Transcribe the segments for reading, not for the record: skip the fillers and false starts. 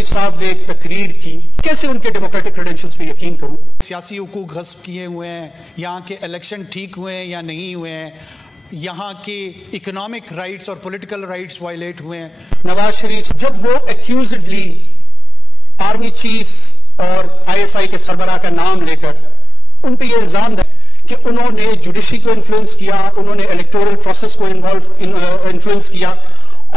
शरीफ साहब ने एक तकरीर की, कैसे उनके डेमोक्रेटिक क्रेडेंशियल्स पे यकीन करूं? सियासी हुकूक गस्ब किए हुए हैं, यहाँ के इलेक्शन ठीक हुए हैं या नहीं हुए हैं, यहाँ के इकोनॉमिक राइट्स और पॉलिटिकल राइट्स वायलेट हुए हैं। नवाज शरीफ जब वो एक्यूजडली आर्मी चीफ और आईएसआई के सरबराह का नाम लेकर उन पे ये इल्जाम है कि उन्होंने जुडिशरी को इन्फ्लुएंस किया, उन्होंने इलेक्टोरल प्रोसेस को इन्फ्लुएंस किया,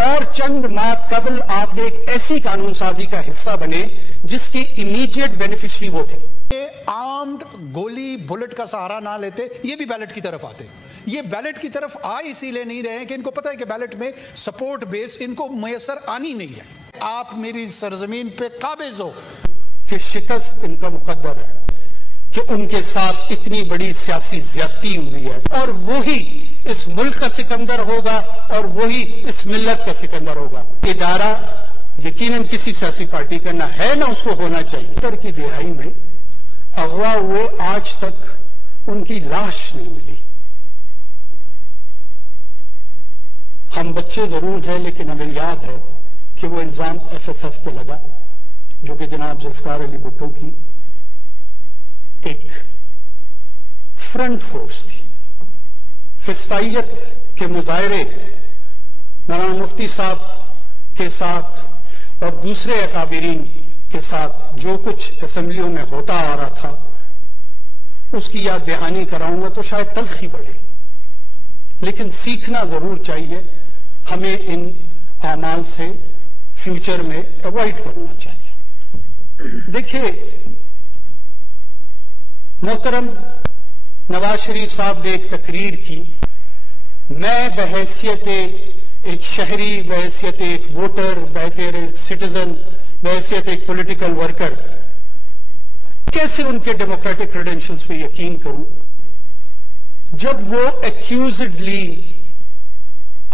और चंद माह कबल आपने एक ऐसी कानून साजी का हिस्सा बने जिसके इमीडिएट बेनिफिशियरी वो थे। ये आर्म्ड गोली बुलेट का सहारा ना लेते, ये भी बैलेट की तरफ आते। ये बैलेट की तरफ आ इसीलिए नहीं रहे हैं कि इनको पता है कि बैलेट में सपोर्ट बेस इनको मुयस्सर आनी नहीं है। आप मेरी सरजमीन पे काबिज हो कि शिकस्त इनका मुकद्दर है, कि उनके साथ इतनी बड़ी सियासी ज्यादती हुई है, और वही इस मुल्क का सिकंदर होगा और वही इस मिल्लत का सिकंदर होगा। इदारा यकीनन किसी सियासी पार्टी का ना है ना उसको होना चाहिए। उत्तर की दिहाई में अगवा हुए आज तक उनकी लाश नहीं मिली। हम बच्चे जरूर हैं, लेकिन हमें याद है कि वो इल्जाम एफएसएफ पे लगा, जो कि जनाब जुल्फकार अली भुट्टो की एक फ्रंट फोर्स थी। फिस्ताइयत के मुजाहरे मौलाना मुफ्ती साहब के साथ और दूसरे अकाबिरीन के साथ जो कुछ असेंबलियों में होता आ रहा था, उसकी याद दहानी कराऊंगा तो शायद तल्खी बढ़े, लेकिन सीखना जरूर चाहिए। हमें इन आमाल से फ्यूचर में अवॉइड करना चाहिए। देखिए मोहतरम नवाज शरीफ साहब ने एक तकरीर की, मैं बहैसियत एक शहरी, बहैसियत एक वोटर, बहैसियत एक सिटीजन, बहैसियत एक पॉलिटिकल वर्कर कैसे उनके डेमोक्रेटिक क्रेडेंशियल्स पे यकीन करूं, जब वो एक्यूजडली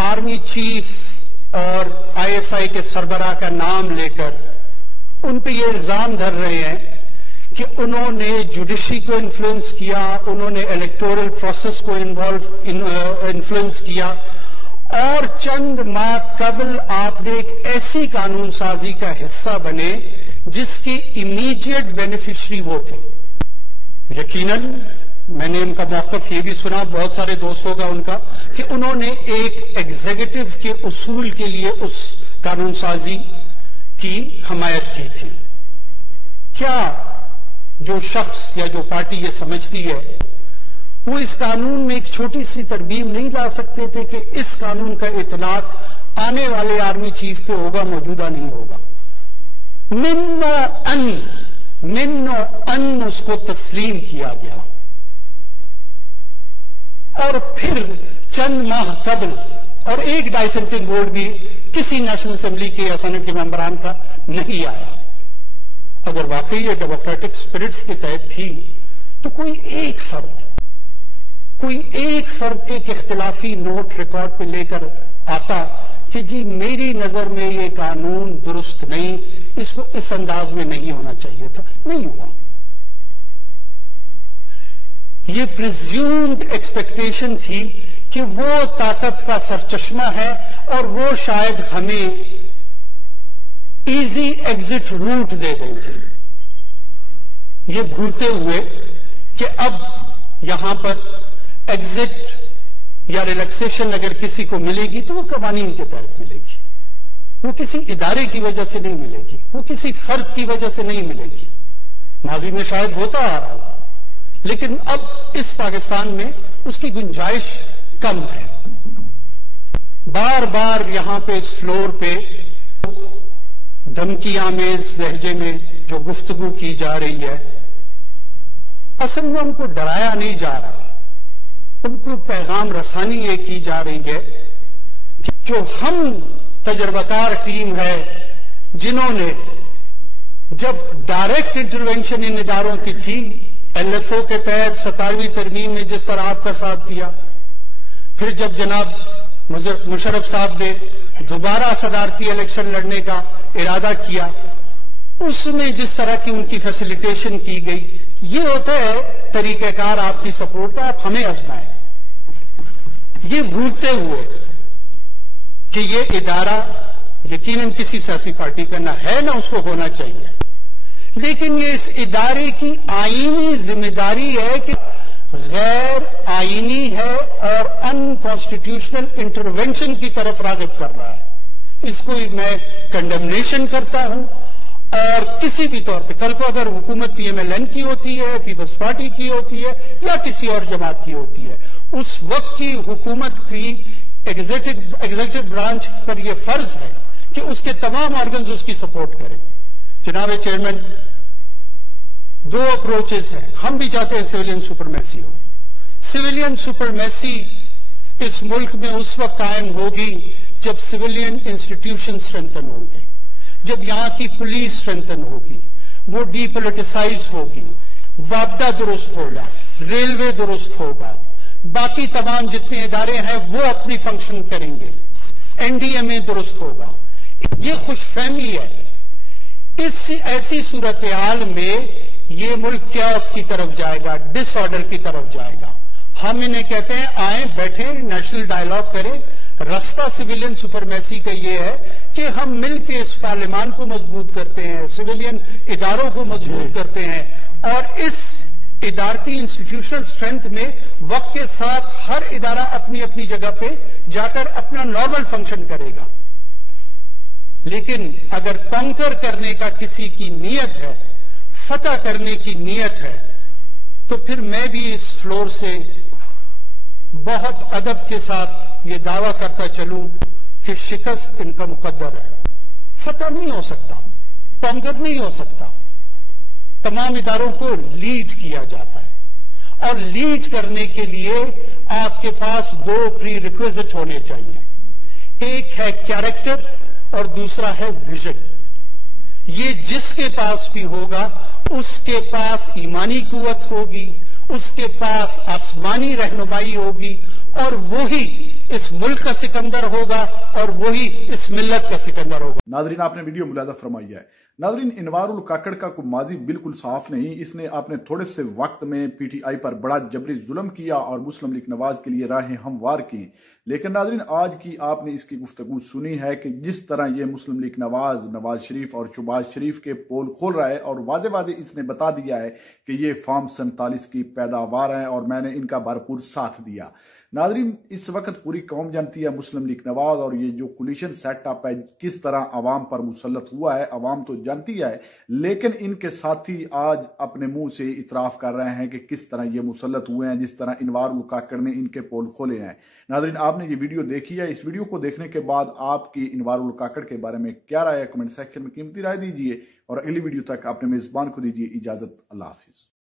आर्मी चीफ और आईएसआई के सरबराह का नाम लेकर उन पे ये इल्जाम धर रहे हैं कि उन्होंने जुडिशरी को इन्फ्लुएंस किया, उन्होंने इलेक्टोरल प्रोसेस को इन्फ्लुएंस किया, और चंद माह कबल आपने एक ऐसी कानून साजी का हिस्सा बने जिसके इमीडिएट बेनिफिशियरी वो थे। यकीनन मैंने उनका मौकफ ये भी सुना, बहुत सारे दोस्तों का उनका, कि उन्होंने एक एग्जीक्यूटिव के उसूल के लिए उस कानून साजी की हमायत की थी। क्या जो शख्स या जो पार्टी ये समझती है वो इस कानून में एक छोटी सी तरमीम नहीं ला सकते थे कि इस कानून का इतलाक आने वाले आर्मी चीफ पे होगा, मौजूदा नहीं होगा? मिन्नो अन उसको तस्लीम किया गया, और फिर चंद माह कबल, और एक डाइसेंटिंग वोट भी किसी नेशनल असेंबली के या सेनेट के मेंबरान का नहीं आया। अगर वाकई ये डेमोक्रेटिक स्पिरिट्स के तहत थी तो कोई एक फर्द एक इख्तिलाफी नोट रिकॉर्ड पे लेकर आता कि जी मेरी नजर में ये कानून दुरुस्त नहीं, इसको इस अंदाज में नहीं होना चाहिए था, नहीं हुआ। ये प्रिज्यूम्ड एक्सपेक्टेशन थी कि वो ताकत का सरचश्मा है और वो शायद हमें इजी एग्जिट रूट दे देंगे, ये भूलते हुए कि अब यहां पर एग्जिट या रिलैक्सेशन अगर किसी को मिलेगी तो वो कवानीन के तहत मिलेगी, वो किसी इदारे की वजह से नहीं मिलेगी, वो किसी फर्द की वजह से नहीं मिलेगी। माजी में शायद होता आ रहा हो, लेकिन अब इस पाकिस्तान में उसकी गुंजाइश कम है। बार बार यहां पे इस फ्लोर पे धमकी आमेज लहजे में जो गुफ्तगू की जा रही है, असल में उनको डराया नहीं जा रहा, उनको पैगाम रसानी ये की जा रही है कि जो हम तजर्बाकार टीम है जिन्होंने जब डायरेक्ट इंटरवेंशन इन इदारों की थी, एलएफओ के तहत 27वीं तरमीम में जिस तरह आपका साथ दिया, फिर जब जनाब मुशर्रफ साहब ने दोबारा सदारती इलेक्शन लड़ने का इरादा किया, उसमें जिस तरह की उनकी फैसिलिटेशन की गई, ये होता है तरीकेकार आपकी सपोर्ट का, आप हमें आजमाएं। ये भूलते हुए कि ये इदारा यकीनन किसी सियासी पार्टी का ना है ना उसको होना चाहिए, लेकिन ये इस इदारे की आईनी जिम्मेदारी है कि गैर आईनी है और अनकॉन्स्टिट्यूशनल इंटरवेंशन की तरफ राग़िब कर रहा है। इसको मैं कंडेमनेशन करता हूं, और किसी भी तौर पे कल को अगर हुकूमत पीएमएलएन की होती है, पीपल्स पार्टी की होती है या किसी और जमात की होती है, उस वक्त की हुकूमत की एग्जीक्यूटिव ब्रांच पर यह फर्ज है कि उसके तमाम ऑर्गन्स उसकी सपोर्ट करें। जनाब चेयरमैन, दो अप्रोचेस हैं। हम भी चाहते हैं सिविलियन सुपरमेसी हो। सिविलियन सुपरमेसी इस मुल्क में उस वक्त कायम होगी जब सिविलियन इंस्टीट्यूशन स्ट्रेंथन होंगे, जब यहां की पुलिस स्ट्रेंथन होगी, वो डीपोलिटिसाइज होगी, वापडा दुरुस्त होगा, रेलवे दुरुस्त होगा, बाकी तमाम जितने इदारे हैं वो अपनी फंक्शन करेंगे, एनडीएमए दुरुस्त होगा। ये खुशफहमी है। इस ऐसी सूरत हाल में ये मुल्क क्यास की तरफ जाएगा, डिसऑर्डर की तरफ जाएगा। हम इन्हें कहते हैं आए बैठे नेशनल डायलॉग करें। रास्ता सिविलियन सुपरमेसी का ये है कि हम मिलकर इस पार्लियामान को मजबूत करते हैं, सिविलियन इदारों को मजबूत करते हैं, और इस इदारती इंस्टीट्यूशनल स्ट्रेंथ में वक्त के साथ हर इदारा अपनी अपनी जगह पे जाकर अपना नॉर्मल फंक्शन करेगा। लेकिन अगर कॉन्कर करने का किसी की नीयत है, फतह करने की नीयत है, तो फिर मैं भी इस फ्लोर से बहुत अदब के साथ ये दावा करता चलूं कि शिकस्त इनका मुकद्दर है। फतह नहीं हो सकता, कॉन्कर नहीं हो सकता। तमाम इदारों को लीड किया जाता है, और लीड करने के लिए आपके पास दो प्री रिक्विजिट होने चाहिए। एक है कैरेक्टर और दूसरा है विजन। ये जिसके पास भी होगा उसके पास ईमानी कुव्वत होगी, उसके पास आसमानी रहनुमाई होगी, और वही इस मुल्क का सिकंदर होगा और वही इस मिल्लत का सिकंदर होगा। नाजरीन, आपने वीडियो मुलाजा फरमाई है। नाजरीन, इनवारुल काकड़ का कोई माजी बिल्कुल साफ नहीं। इसने अपने थोड़े से वक्त में पीटीआई पर बड़ा जबरी जुल्म किया और मुस्लिम लीग नवाज के लिए राहें हमवार की। लेकिन नाजरीन, आज की आपने इसकी गुफ्तगू सुनी है कि जिस तरह ये मुस्लिम लीग नवाज शरीफ और शहबाज शरीफ के पोल खोल रहा है, और वाजे वाजे इसने बता दिया है कि ये फार्म 47 की पैदावार है और मैंने इनका भरपूर साथ दिया। नाजरीन, इस वक्त पूरी कौम जानती है मुस्लिम लीग नवाज और ये जो कोलिशन सेटअप है किस तरह अवाम पर मुसल्लत हुआ है, अवाम तो जानती है, लेकिन इनके साथी आज अपने मुंह से इतराफ कर रहे हैं कि किस तरह ये मुसल्लत हुए हैं, जिस तरह इनवारुल काकड़ ने इनके पोल खोले हैं। नाजरीन, आपने ये वीडियो देखी है। इस वीडियो को देखने के बाद आपकी इनवारुल काकड़ के बारे में क्या राय है, कमेंट सेक्शन में कीमती राय दीजिए, और अगली वीडियो तक अपने मेजबान को दीजिए इजाजत। अल्लाह हाफिज।